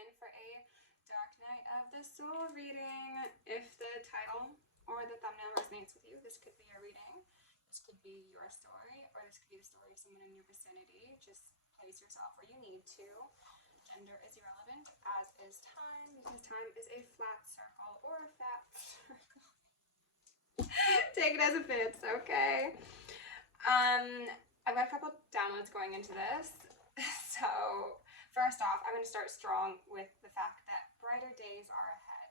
in for a Dark Night of the Soul reading. If the title or the thumbnail resonates with you, this could be your reading. This could be your story, or this could be the story of someone in your vicinity. Just place yourself where you need to. Gender is irrelevant, as is time, because time is a flat circle or a fat circle. Take it as it fits, okay? I've got a couple downloads going into this. So, first off, I'm going to start strong with the fact that brighter days are ahead.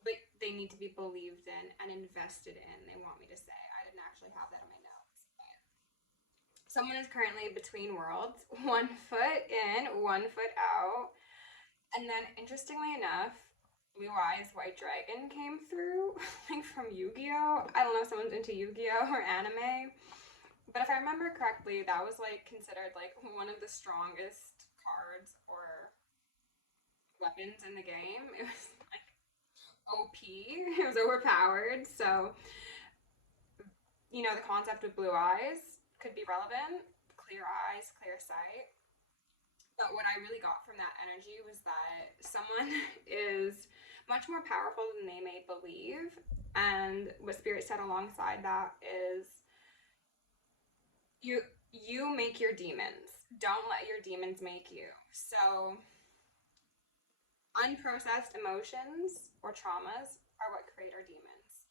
But they need to be believed in and invested in, they want me to say. I didn't actually have that in my notes. But someone is currently between worlds, 1 foot in, 1 foot out. And then, interestingly enough, Blue Eyes White Dragon came through, like from Yu-Gi-Oh! I don't know if someone's into Yu-Gi-Oh! Or anime. But if I remember correctly, that was like considered like one of the strongest cards or weapons in the game. It was like OP. It was overpowered. So, you know, the concept of blue eyes could be relevant. Clear eyes, clear sight. But what I really got from that energy was that someone is much more powerful than they may believe. And what Spirit said alongside that is, you make your demons. Don't let your demons make you. So, unprocessed emotions or traumas are what create our demons.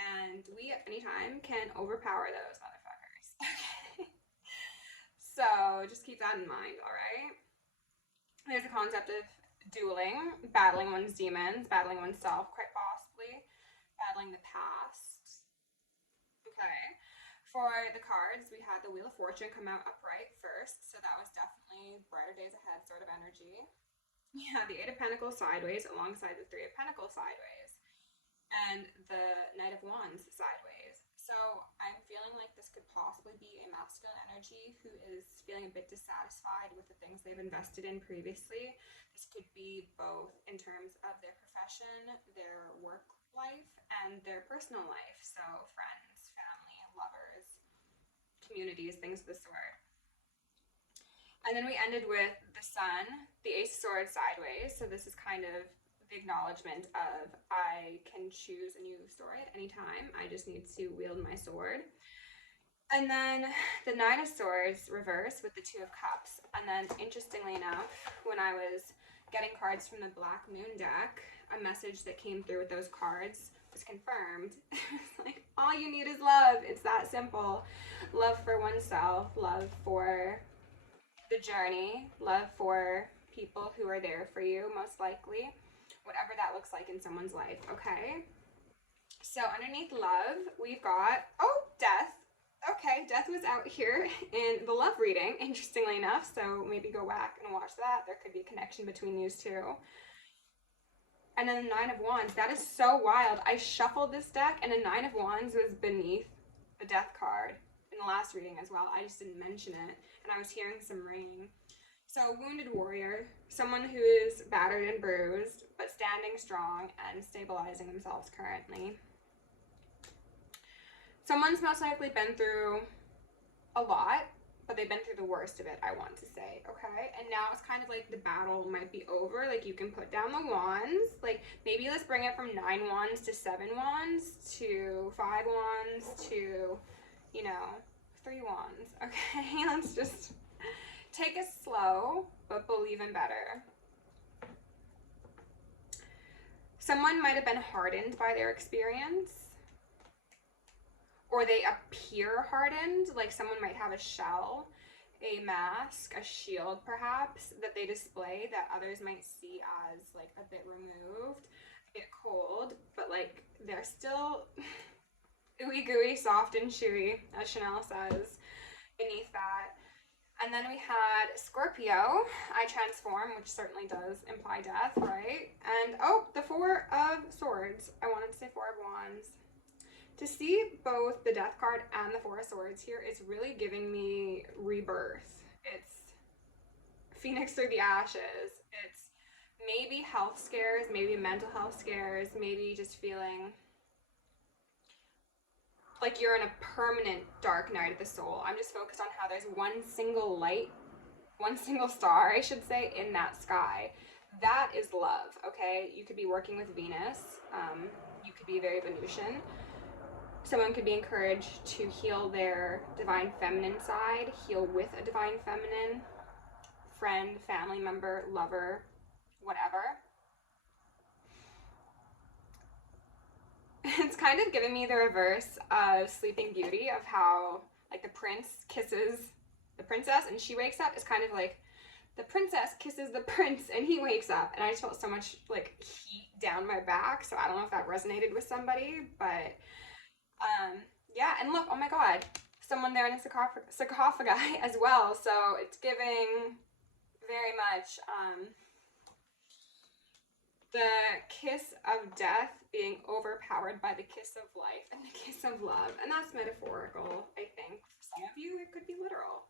And we, at any time, can overpower those motherfuckers. Okay? So, just keep that in mind, alright? There's a concept of dueling, battling one's demons, battling oneself, quite possibly, battling the past. Okay? For the cards, we had the Wheel of Fortune come out upright first, so that was definitely brighter days ahead sort of energy. We had the Eight of Pentacles sideways alongside the Three of Pentacles sideways, and the Knight of Wands sideways. So I'm feeling like this could possibly be a masculine energy who is feeling a bit dissatisfied with the things they've invested in previously. This could be both in terms of their profession, their work life, and their personal life. So friends, family, lovers, communities, things of the sort. And then we ended with the Sun, the Ace of Swords sideways. So this is kind of the acknowledgement of I can choose a new story at any time. I just need to wield my sword. And then the Nine of Swords reverse with the Two of Cups. And then interestingly enough, when I was getting cards from the Black Moon deck, a message that came through with those cards was confirmed. It's like, all you need is love. It's that simple. Love for oneself, love for the journey, love for people who are there for you, most likely, whatever that looks like in someone's life, okay? So underneath love, we've got, death. Okay, death was out here in the love reading, interestingly enough, so maybe go back and watch that. There could be a connection between these two. And then the Nine of Wands, that is so wild. I shuffled this deck, and the Nine of Wands was beneath the death card in the last reading as well. I just didn't mention it, and I was hearing some ringing. So, wounded warrior, someone who is battered and bruised, but standing strong and stabilizing themselves currently. Someone's most likely been through a lot, but they've been through the worst of it, I want to say, okay? And now it's kind of like the battle might be over. Like, you can put down the wands. Like, maybe let's bring it from 9 wands to 7 wands to 5 wands to, 3 wands, okay? Let's just take it slow, but believe in better. Someone might have been hardened by their experience, or they appear hardened, like someone might have a shell, a mask, a shield perhaps, that they display that others might see as like a bit removed, a bit cold, but like they're still ooey gooey, soft and chewy, as Chanel says, beneath that. And then we had Scorpio, I transform, which certainly does imply death, right? And, the Four of Swords. I wanted to say Four of Wands. To see both the Death card and the Four of Swords here is really giving me rebirth. It's Phoenix through the ashes. It's maybe health scares, maybe mental health scares, maybe just feeling like you're in a permanent dark night of the soul. I'm just focused on how there's one single light one single star, I should say, in that sky. That is love, okay? You could be working with Venus. You could be very Venusian. Someone could be encouraged to heal their divine feminine side, heal with a divine feminine friend, family member, lover, whatever. It's kind of giving me the reverse of Sleeping Beauty, of how like the prince kisses the princess and she wakes up. It's kind of like the princess kisses the prince and he wakes up, and I just felt so much like heat down my back. So I don't know if that resonated with somebody, but yeah. And look, oh my god, someone there in a sarcophagi as well. So it's giving very much the kiss of death being overpowered by the kiss of life and the kiss of love. And that's metaphorical, I think. For some of you, it could be literal.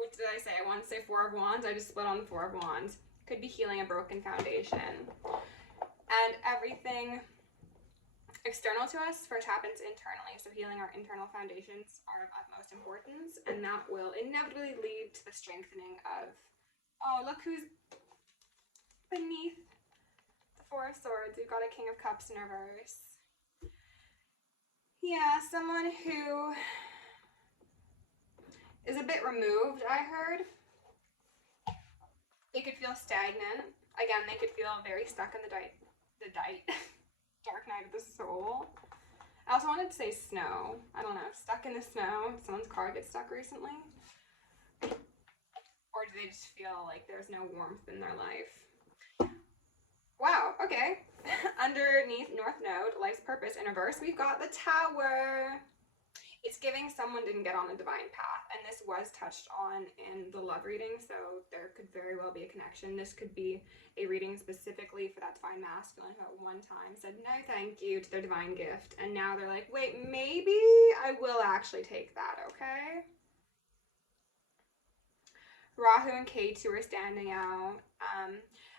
What did I say? I wanted to say Four of Wands. I just split on the Four of Wands. Could be healing a broken foundation. And everything external to us first happens internally. So healing our internal foundations are of utmost importance. And that will inevitably lead to the strengthening of, oh, look who's beneath Four of Swords. We've got a King of Cups in reverse. Yeah, someone who is a bit removed, I heard. They could feel stagnant. Again, they could feel very stuck in the dark night of the soul. I also wanted to say snow. I don't know, stuck in the snow. Did someone's car get stuck recently? Or do they just feel like there's no warmth in their life? Wow, okay. Underneath North Node, Life's Purpose in reverse, we've got the Tower. It's giving someone didn't get on a divine path, and this was touched on in the love reading, so there could very well be a connection. This could be a reading specifically for that divine masculine who at one time said no thank you to their divine gift, and now they're like, wait, maybe I will actually take that, okay? Rahu and K2 are standing out.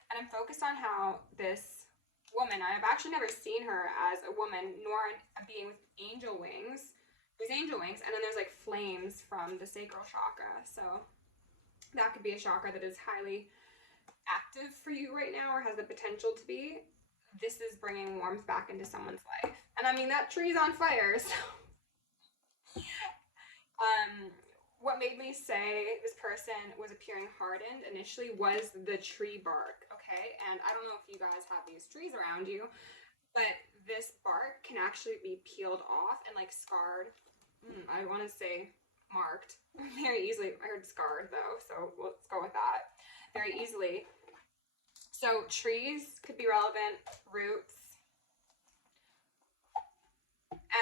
And I'm focused on how this woman, I've actually never seen her as a woman, nor a being with angel wings. There's angel wings, and then there's like flames from the sacral chakra. So that could be a chakra that is highly active for you right now, or has the potential to be. This is bringing warmth back into someone's life. And I mean, that tree's on fire, so what made me say this person was appearing hardened initially was the tree bark, okay? And I don't know if you guys have these trees around you, but this bark can actually be peeled off and like scarred. I want to say marked very easily. I heard scarred though, so let's go with that. Very easily. So trees could be relevant, roots,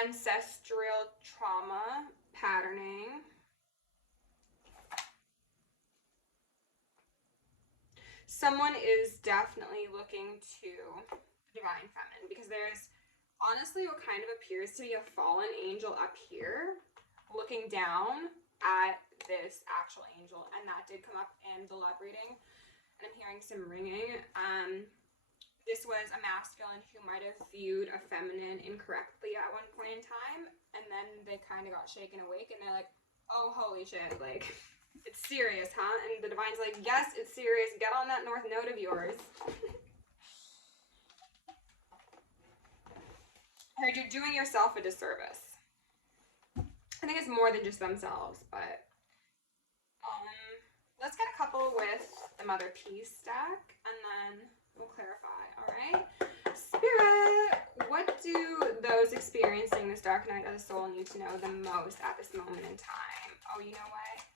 ancestral trauma, patterning. Someone is definitely looking to the divine feminine, because there's honestly what kind of appears to be a fallen angel up here looking down at this actual angel, and that did come up in the love reading, and I'm hearing some ringing. This was a masculine who might have viewed a feminine incorrectly at one point in time, and then they kind of got shaken awake, and they're like, oh, holy shit, like, it's serious, huh? And the divine's like, yes, it's serious. Get on that North Node of yours. I heard you're doing yourself a disservice. I think it's more than just themselves, but let's get a couple with the Mother Peace stack, and then we'll clarify, all right? Spirit, what do those experiencing this dark night of the soul need to know the most at this moment in time? Oh, you know what?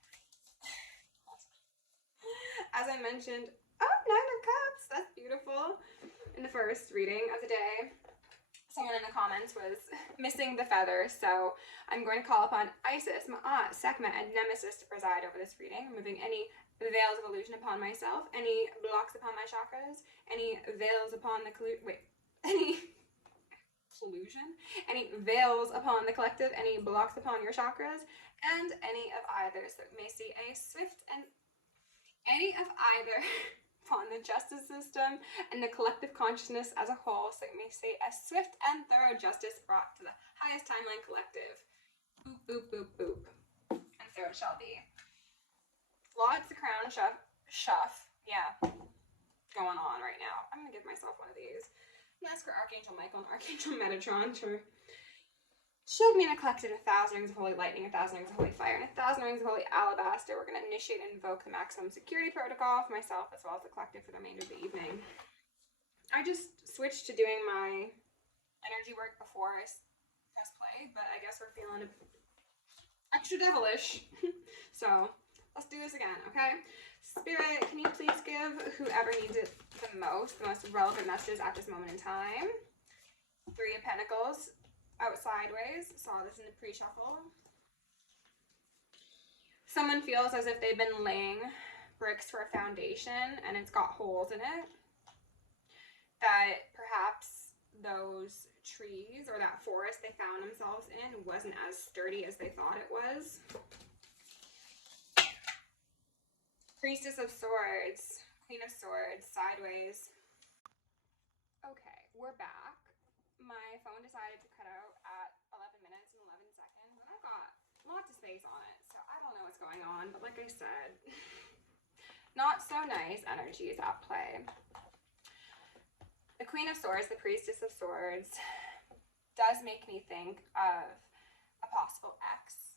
As I mentioned, oh, Nine of Cups, that's beautiful. In the first reading of the day, someone in the comments was missing the feather, so I'm going to call upon Isis, Ma'at, Sekhmet, and Nemesis to preside over this reading, removing any veils of illusion upon myself, any blocks upon my chakras, any veils upon the any veils upon the collective, any blocks upon your chakras, and any of either, so may see a swift and any of either upon the justice system and the collective consciousness as a whole, so it may say a swift and thorough justice brought to the highest timeline collective. Boop, boop, boop, boop. And so it shall be. Lots of crown shuff. Yeah. Going on right now. I'm gonna give myself one of these. I'm gonna ask for Archangel Michael and Archangel Metatron to shield me and collected 1,000 rings of holy lightning, 1,000 rings of holy fire, and 1,000 rings of holy alabaster. We're gonna initiate and invoke the maximum security protocol for myself as well as the collective for the remainder of the evening. I just switched to doing my energy work before I press play, but I guess we're feeling extra devilish. So let's do this again, okay? Spirit, can you please give whoever needs it the most relevant messages at this moment in time? Three of Pentacles out sideways. Saw this in the pre-shuffle. Someone feels as if they've been laying bricks for a foundation and it's got holes in it. That perhaps those trees or that forest they found themselves in wasn't as sturdy as they thought it was. Priestess of Swords, Queen of Swords, sideways. Okay, we're back. My phone decided to cut out at 11 minutes and 11 seconds, and I've got lots of space on it, so I don't know what's going on, but like I said, not so nice energies at play. The Queen of Swords, the Priestess of Swords, does make me think of a possible ex,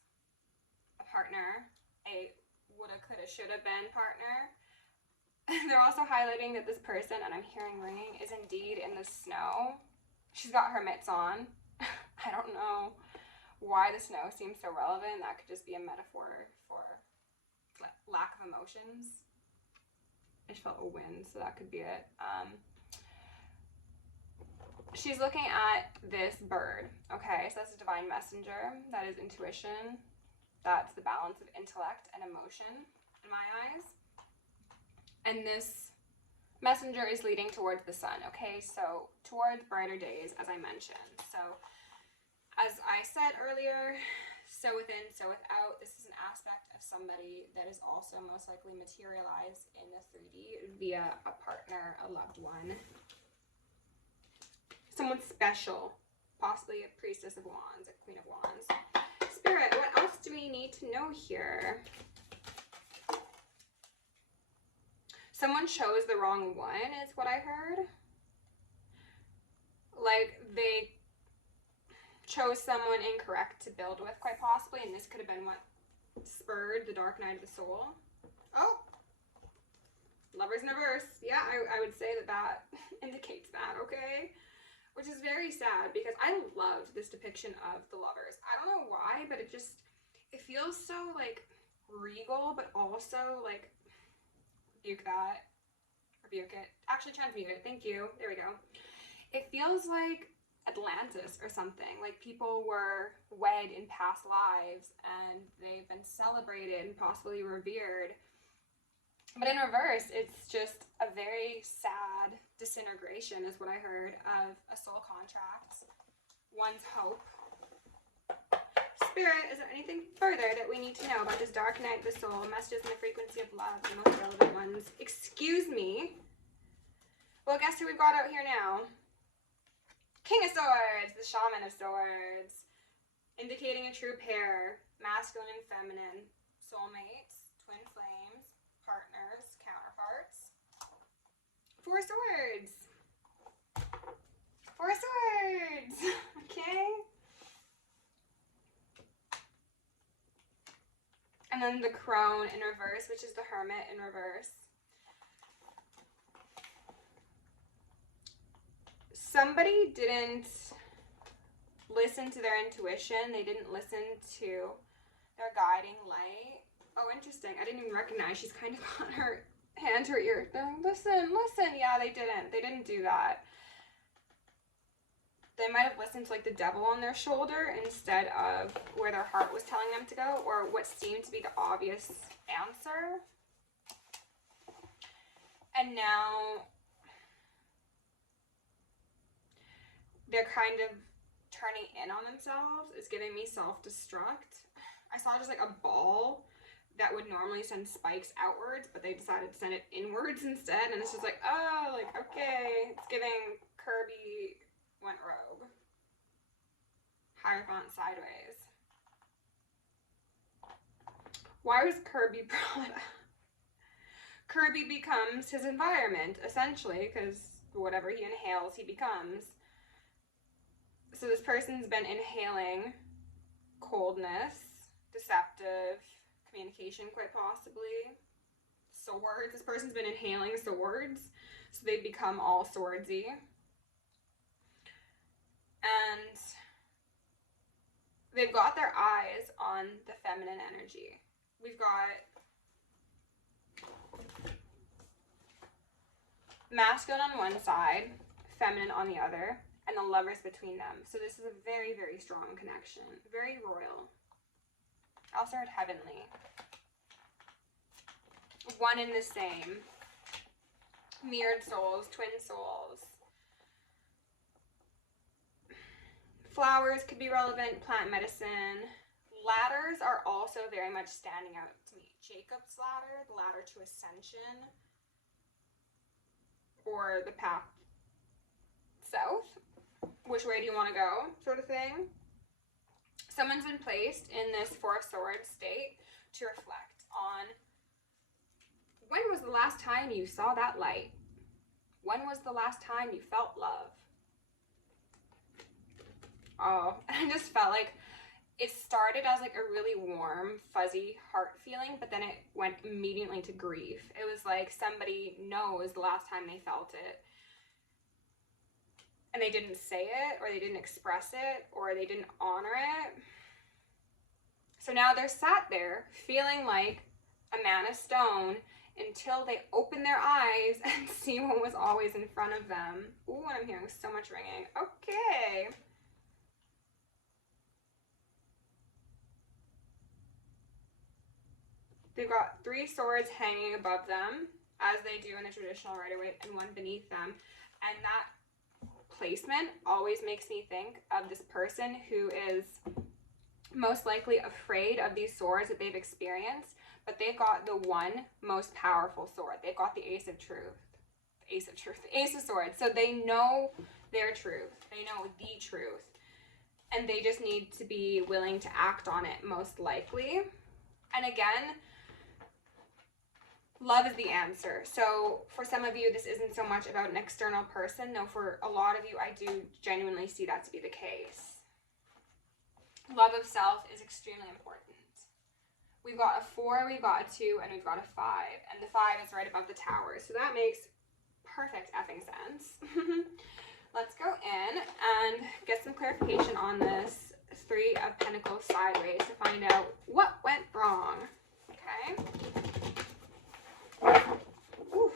a partner, a woulda, coulda, shoulda been partner. They're also highlighting that this person, and I'm hearing ringing, is indeed in the snow. She's got her mitts on. I don't know why the snow seems so relevant. That could just be a metaphor for lack of emotions. I just felt a wind, so that could be it. She's looking at this bird. Okay, so that's a divine messenger. That is intuition. That's the balance of intellect and emotion in my eyes. And this messenger is leading towards the sun, okay? So towards brighter days, as I mentioned. So as I said earlier, so within, so without, this is an aspect of somebody that is also most likely materialized in the 3D via a partner, a loved one. Someone special, possibly a Priestess of Wands, a Queen of Wands. Spirit, what else do we need to know here? Someone chose the wrong one is what I heard. Like they chose someone incorrect to build with, quite possibly, and this could have been what spurred the dark night of the soul. Oh, Lovers in reverse. Yeah, I would say that indicates that, okay? Which is very sad because I loved this depiction of the lovers. I don't know why, but it feels so like regal, but also like rebuke it. Actually transmute it, thank you. There we go. It feels like Atlantis or something. Like people were wed in past lives and they've been celebrated and possibly revered. But in reverse, it's just a very sad disintegration is what I heard of a soul contract, one's hope. Spirit, is there anything further that we need to know about this dark night of the soul, messages in the frequency of love, the most relevant ones? Excuse me. Well, guess who we've got out here now? King of Swords, the Shaman of Swords, indicating a true pair, masculine and feminine, soulmates, twin flames, partners, counterparts. Four Swords. Four Swords. Okay. And then the Crone in reverse, which is the Hermit in reverse. Somebody didn't listen to their intuition. They didn't listen to their guiding light. Oh, interesting. I didn't even recognize. She's kind of on her hand to her ear. They're like, listen, listen. Yeah, they didn't. They didn't do that. They might have listened to like the devil on their shoulder instead of where their heart was telling them to go, or what seemed to be the obvious answer. And now they're kind of turning in on themselves. It's giving me self-destruct. I saw just like a ball that would normally send spikes outwards, but they decided to send it inwards instead. And it's just like, oh, like, okay. It's giving Kirby went rogue. Hierophant sideways. Why was Kirby brought up? Kirby becomes his environment, essentially, because whatever he inhales, he becomes. So this person's been inhaling coldness, deceptive, communication, quite possibly, swords. This person's been inhaling swords, so they become all swordsy. And they've got their eyes on the feminine energy. We've got masculine on one side, feminine on the other, and the lovers between them. So this is a very, very strong connection. Very royal. I also heard heavenly. One and the same. Mirrored souls, twin souls. Flowers could be relevant, plant medicine. Ladders are also very much standing out to me. Jacob's ladder, the ladder to ascension, or the path south. Which way do you want to go, sort of thing. Someone's been placed in this Four of Swords state to reflect on when was the last time you saw that light? When was the last time you felt love? Oh, I just felt like it started as like a really warm, fuzzy heart feeling, but then it went immediately to grief. It was like somebody knows the last time they felt it, and they didn't say it, or they didn't express it, or they didn't honor it. So now they're sat there feeling like a man of stone until they open their eyes and see what was always in front of them. Ooh, I'm hearing so much ringing. Okay. They've got 3 swords hanging above them, as they do in the traditional Rider-Waite, and 1 beneath them. And that placement always makes me think of this person who is most likely afraid of these swords that they've experienced, but they've got the one most powerful sword. They've got the Ace of Truth. The Ace of Swords. So they know their truth. They know the truth. And they just need to be willing to act on it, most likely. And again, love is the answer. So for some of you, this isn't so much about an external person. No, for a lot of you, I do genuinely see that to be the case. Love of self is extremely important. We've got a 4, we've got a 2, and we've got a 5. And the 5 is right above the tower. So that makes perfect effing sense. Let's go in and get some clarification on this 3 of Pentacles sideways to find out what went wrong. Okay. Oof.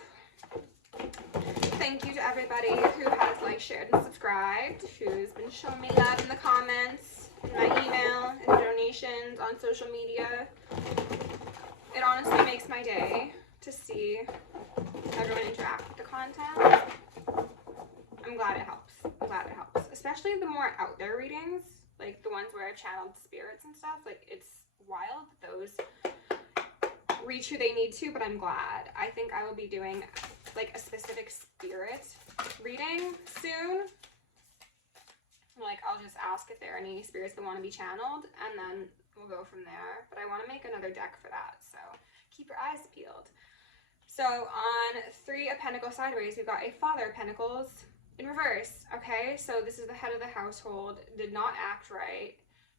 Thank you to everybody who has liked, shared, and subscribed, who's been showing me love in the comments, in my email, and donations on social media. It honestly makes my day to see everyone interact with the content. I'm glad it helps. I'm glad it helps. Especially the more out there readings, like the ones where I've channeled spirits and stuff. Like, it's wild that those reach who they need to, but I'm glad. I think I will be doing like a specific spirit reading soon. Like, I'll just ask if there are any spirits that want to be channeled, and then we'll go from there. But I want to make another deck for that, so keep your eyes peeled. So on 3 of Pentacles sideways, we've got a Father of Pentacles in reverse. Okay, so this is the head of the household, did not act right,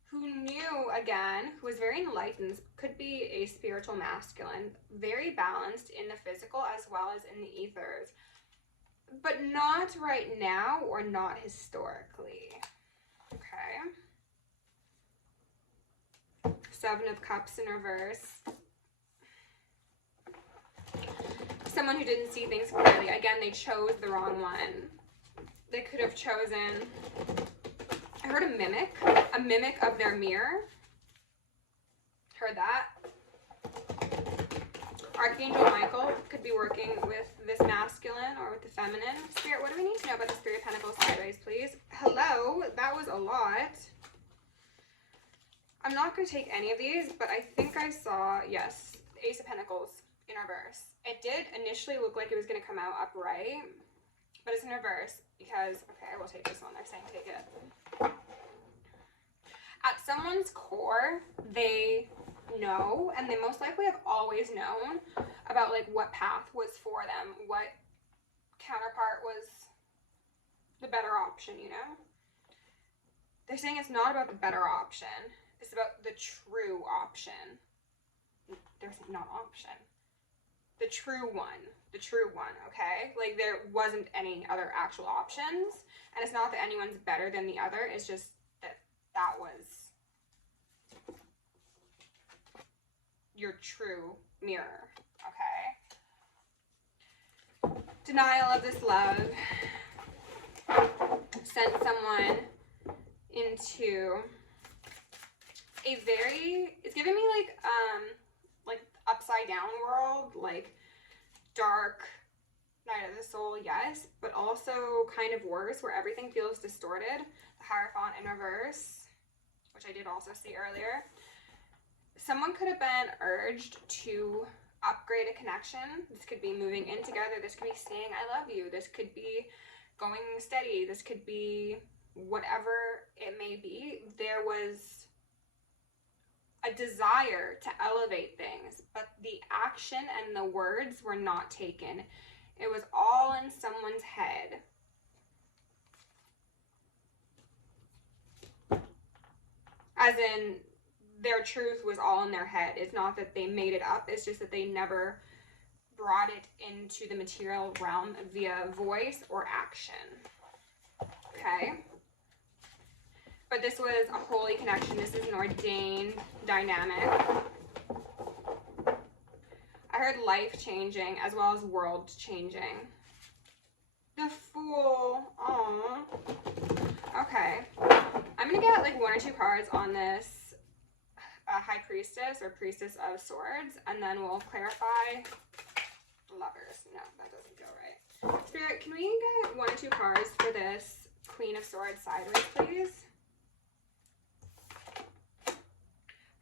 who knew, again, who was very enlightened, could be a spiritual masculine, very balanced in the physical as well as in the ethers, but not right now or not historically. Okay. 7 of Cups in reverse. Someone who didn't see things clearly. Again, they chose the wrong one. They could have chosen, I heard a mimic of their mirror. Heard that. Archangel Michael could be working with this masculine or with the feminine. Spirit, what do we need to know about this 3 of Pentacles sideways, please? Hello, that was a lot. I'm not going to take any of these, but I think I saw, yes, Ace of Pentacles in reverse. It did initially look like it was going to come out upright, but it's in reverse because, okay, I will take this one. They're saying take it. At someone's core, they know, and they most likely have always known about like what path was for them, what counterpart was the better option, you know? They're saying it's not about the better option, it's about the true option. There's not option. The true one, okay? Like there wasn't any other actual options, and it's not that anyone's better than the other, it's just that that was your true mirror, okay? Denial of this love sent someone into a very, it's giving me like upside down world, like dark night of the soul, yes, but also kind of worse, where everything feels distorted. The Hierophant in reverse, which I did also see earlier. Someone could have been urged to upgrade a connection. This could be moving in together. This could be saying I love you. This could be going steady. This could be whatever it may be. There was a desire to elevate things, but the action and the words were not taken. It was all in someone's head. As in, their truth was all in their head. It's not that they made it up, it's just that they never brought it into the material realm via voice or action. Okay? But this was a holy connection. This is an ordained dynamic. I heard life changing as well as world changing. The Fool. Aww. Okay. I'm going to get like 1 or 2 cards on this High Priestess or Priestess of Swords, and then we'll clarify Lovers. No, that doesn't go right. Spirit, can we get 1 or 2 cards for this Queen of Swords sideways, please?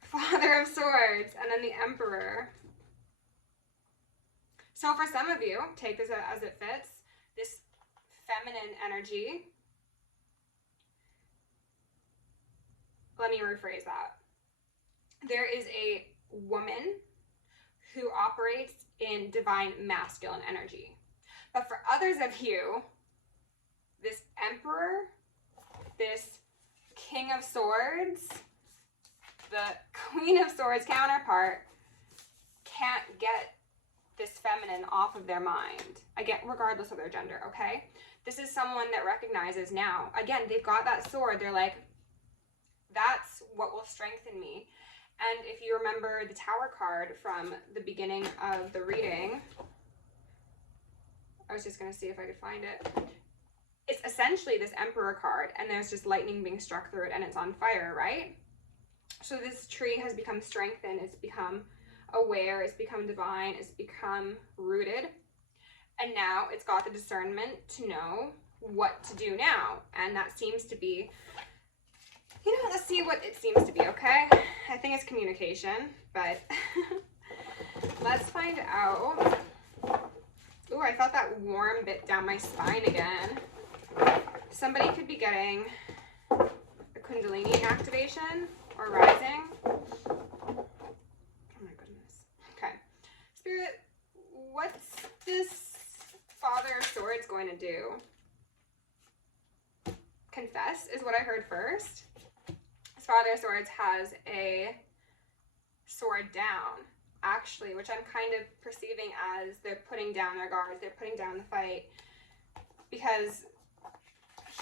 Father of Swords, and then the Emperor. So for some of you, take this as it fits, this feminine energy. Let me rephrase that. There is a woman who operates in divine masculine energy. But for others of you, this Emperor, this King of Swords, the Queen of Swords counterpart can't get this feminine off of their mind. Again, regardless of their gender, okay? This is someone that recognizes now. Again, they've got that sword. They're like, that's what will strengthen me. And if you remember the Tower card from the beginning of the reading, I was just going to see if I could find it. It's essentially this Emperor card, and there's just lightning being struck through it, and it's on fire, right? So this tree has become strengthened, it's become aware, it's become divine, it's become rooted. And now it's got the discernment to know what to do now. And that seems to be, you know, let's see what it seems to be, okay? I think it's communication, but let's find out. Ooh, I felt that warm bit down my spine again. Somebody could be getting a Kundalini activation or rising. Oh my goodness. Okay. Spirit, what's this Father of Swords going to do? Confess is what I heard first. This Father of Swords has a sword down, actually, which I'm kind of perceiving as they're putting down their guards, they're putting down the fight, because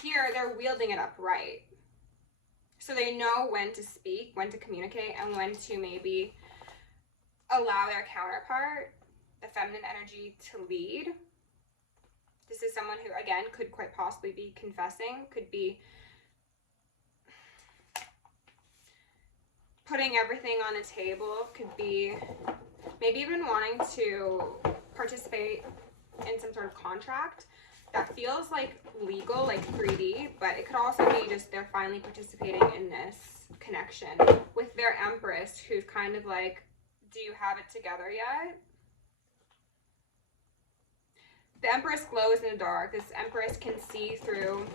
here they're wielding it upright. So they know when to speak, when to communicate, and when to maybe allow their counterpart, the feminine energy, to lead. This is someone who, again, could quite possibly be confessing, could be putting everything on the table, could be maybe even wanting to participate in some sort of contract that feels like legal, like 3D, but it could also be just they're finally participating in this connection with their Empress, who's kind of like, do you have it together yet? The Empress glows in the dark. This Empress can see through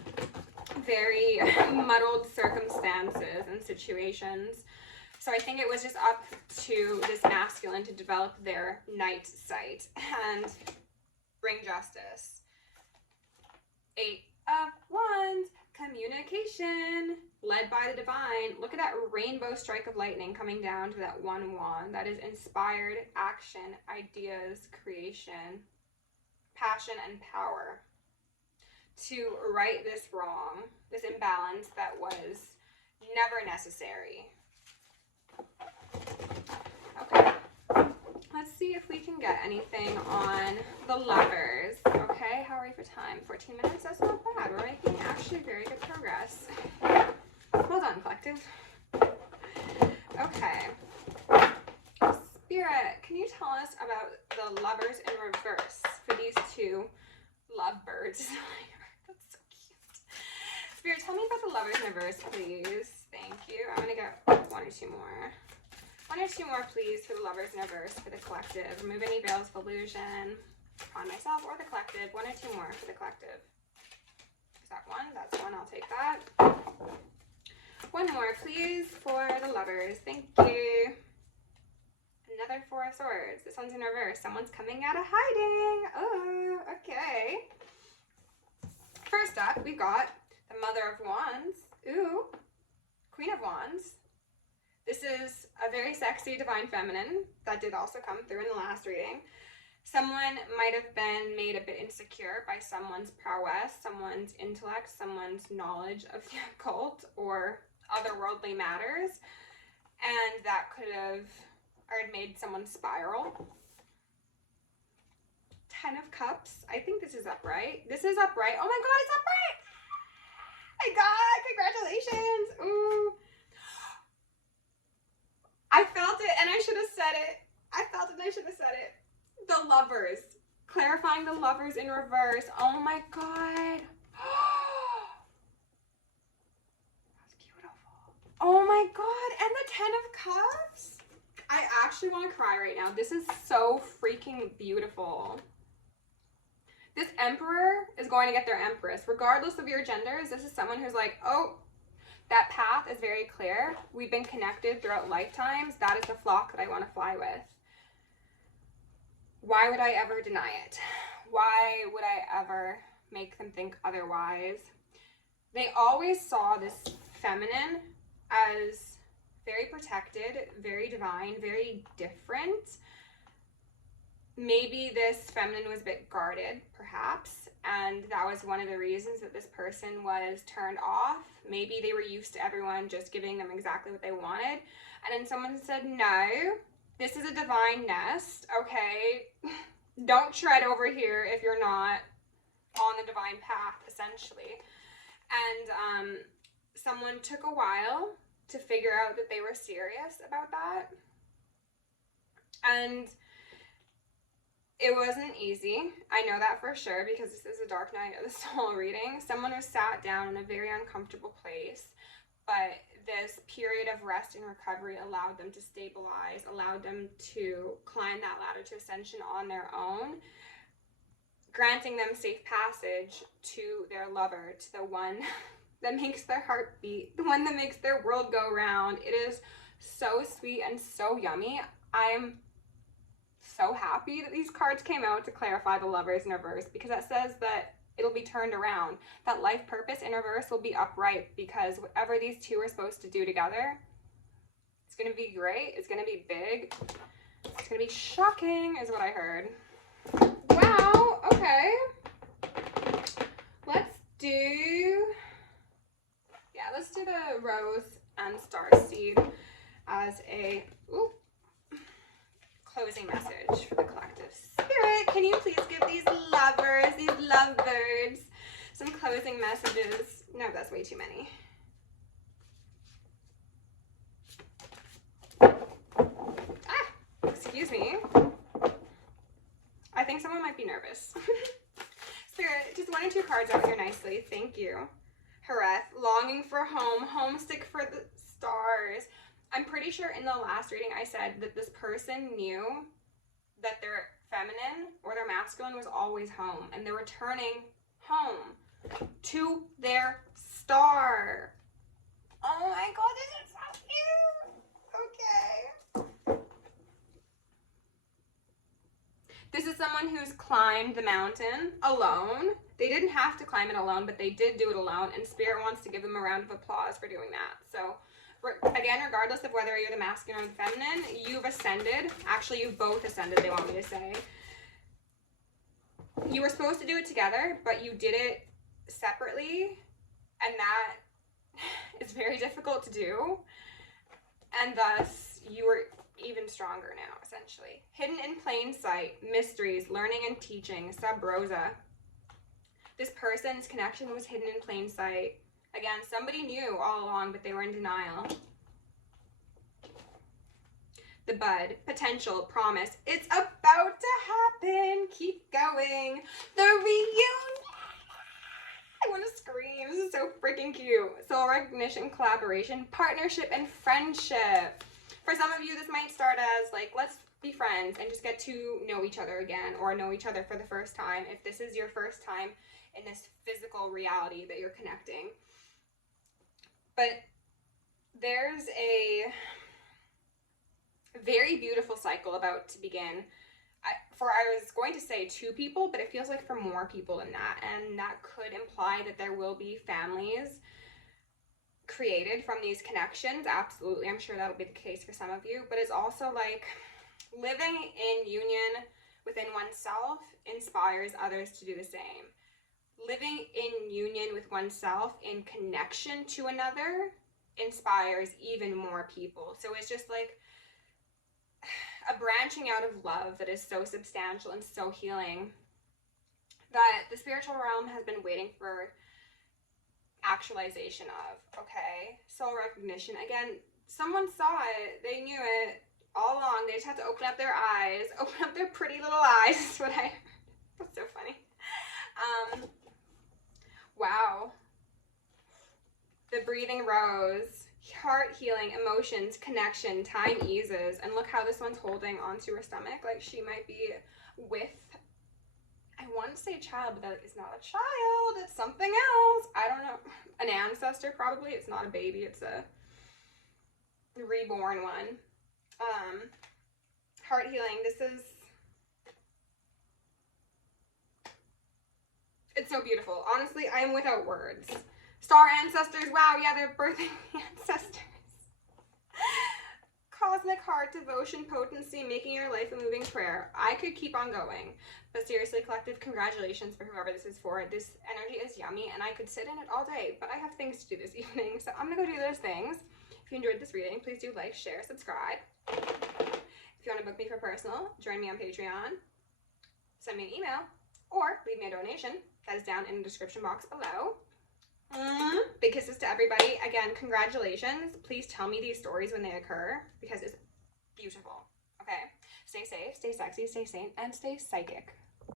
very muddled circumstances and situations. So I think it was just up to this masculine to develop their night sight and bring justice. 8 of Wands, communication, led by the divine. Look at that rainbow strike of lightning coming down to that one wand. That is inspired action, ideas, creation, passion, and power. To right this wrong, this imbalance that was never necessary. Okay, let's see if we can get anything on the Lovers. Okay, how are we for time? 14 minutes? That's not bad. We're making actually very good progress. Well done, collective. Okay. Spirit, can you tell us about the Lovers in reverse for these two lovebirds? That's so cute. Spirit, tell me about the Lovers in reverse, please. Thank you. I'm going to get 1 or 2 more. 1 or 2 more, please, for the Lovers in reverse for the collective. Remove any veils of illusion on myself or the collective. 1 or 2 more for the collective. Is that 1? That's 1. I'll take that. 1 more, please, for the Lovers. Thank you. Another 4 of Swords. This one's in reverse. Someone's coming out of hiding. Oh, okay. First up, we've got the Mother of Wands. Ooh. Queen of Wands. This is a very sexy divine feminine that did also come through in the last reading. Someone might have been made a bit insecure by someone's prowess, someone's intellect, someone's knowledge of the occult or otherworldly matters, and that could have made someone spiral. 10 of Cups. I think this is upright. This is upright. Oh my god, it's upright! My god, congratulations! Ooh. I felt it and I should have said it. I felt it and I should have said it. The Lovers. Clarifying the Lovers in reverse. Oh my god. That's beautiful. Oh my god. And the 10 of Cups? I actually want to cry right now. This is so freaking beautiful. This Emperor is going to get their Empress. Regardless of your genders, this is someone who's like, oh, that path is very clear. We've been connected throughout lifetimes. That is the flock that I want to fly with. Why would I ever deny it? Why would I ever make them think otherwise? They always saw this feminine as very protected, very divine, very different. Maybe this feminine was a bit guarded, perhaps, and that was one of the reasons that this person was turned off. Maybe they were used to everyone just giving them exactly what they wanted, and then someone said, no, this is a divine nest, okay? Don't tread over here if you're not on the divine path, essentially. And someone took a while to figure out that they were serious about that. And it wasn't easy. I know that for sure because this is a dark night of the soul reading. Someone was sat down in a very uncomfortable place, but this period of rest and recovery allowed them to stabilize, allowed them to climb that ladder to ascension on their own, granting them safe passage to their lover, to the one that makes their heart beat, the one that makes their world go round. It is so sweet and so yummy. I'm so happy that these cards came out to clarify the Lovers in reverse, because that says that it'll be turned around. That life purpose in reverse will be upright, because whatever these two are supposed to do together, it's going to be great. It's going to be big. It's going to be shocking is what I heard. Wow. Okay. Let's do the Rose and Star Seed as a closing message for the collective. Spirit, can you please give these lovers, these lovebirds, some closing messages? No, that's way too many. Excuse me. I think someone might be nervous. Spirit, just 1 or 2 cards out here nicely. Thank you. Hareth, longing for home, homesick for the stars. I'm pretty sure in the last reading I said that this person knew that their feminine or their masculine was always home, and they're returning home to their star. Oh my god, this is so cute. This is someone who's climbed the mountain alone. They didn't have to climb it alone, but they did do it alone, and Spirit wants to give them a round of applause for doing that. So, again, regardless of whether you're the masculine or the feminine, you've ascended. Actually, you've both ascended, they want me to say. You were supposed to do it together, but you did it separately, and that is very difficult to do. And thus, you were even stronger now, essentially. Hidden in plain sight, mysteries, learning and teaching, sub rosa. This person's connection was hidden in plain sight. Again, somebody knew all along, but they were in denial. The bud, potential, promise. It's about to happen. Keep going. The reunion. I want to scream. This is so freaking cute. Soul recognition, collaboration, partnership, and friendship. For some of you, this might start as like, let's be friends and just get to know each other again, or know each other for the first time, if this is your first time in this physical reality that you're connecting. But there's a very beautiful cycle about to begin. I was going to say 2 people, but it feels like for more people than that, and that could imply that there will be families created from these connections. Absolutely, I'm sure that'll be the case for some of you, but it's also like living in union within oneself inspires others to do the same. Living in union with oneself in connection to another inspires even more people. So it's just like a branching out of love that is so substantial and so healing that the spiritual realm has been waiting for actualization of. Okay, soul recognition. Again, someone saw it, they knew it all along. They just had to open up their eyes, open up their pretty little eyes. That's what I heard. That's so funny. Wow. The breathing rose, heart healing, emotions, connection, time eases. And look how this one's holding onto her stomach, like she might be with, I want to say child, but it's not a child, it's something else. I don't know. An ancestor, probably. It's not a baby, it's a reborn one. Heart healing. This is, it's so beautiful. Honestly, I am without words. Star ancestors. Wow, yeah, they're birthing ancestors. Cosmic heart, devotion, potency, making your life a moving prayer. I could keep on going, but seriously, collective congratulations for whoever this is for. This energy is yummy, and I could sit in it all day, but I have things to do this evening, so I'm gonna go do those things. If you enjoyed this reading, please do like, share, subscribe. If you want to book me for personal, join me on Patreon, send me an email, or leave me a donation. That is down in the description box below. Big kisses to everybody. Again, congratulations. Please tell me these stories when they occur, because it's beautiful. Okay? Stay safe, stay sexy, stay sane, and stay psychic.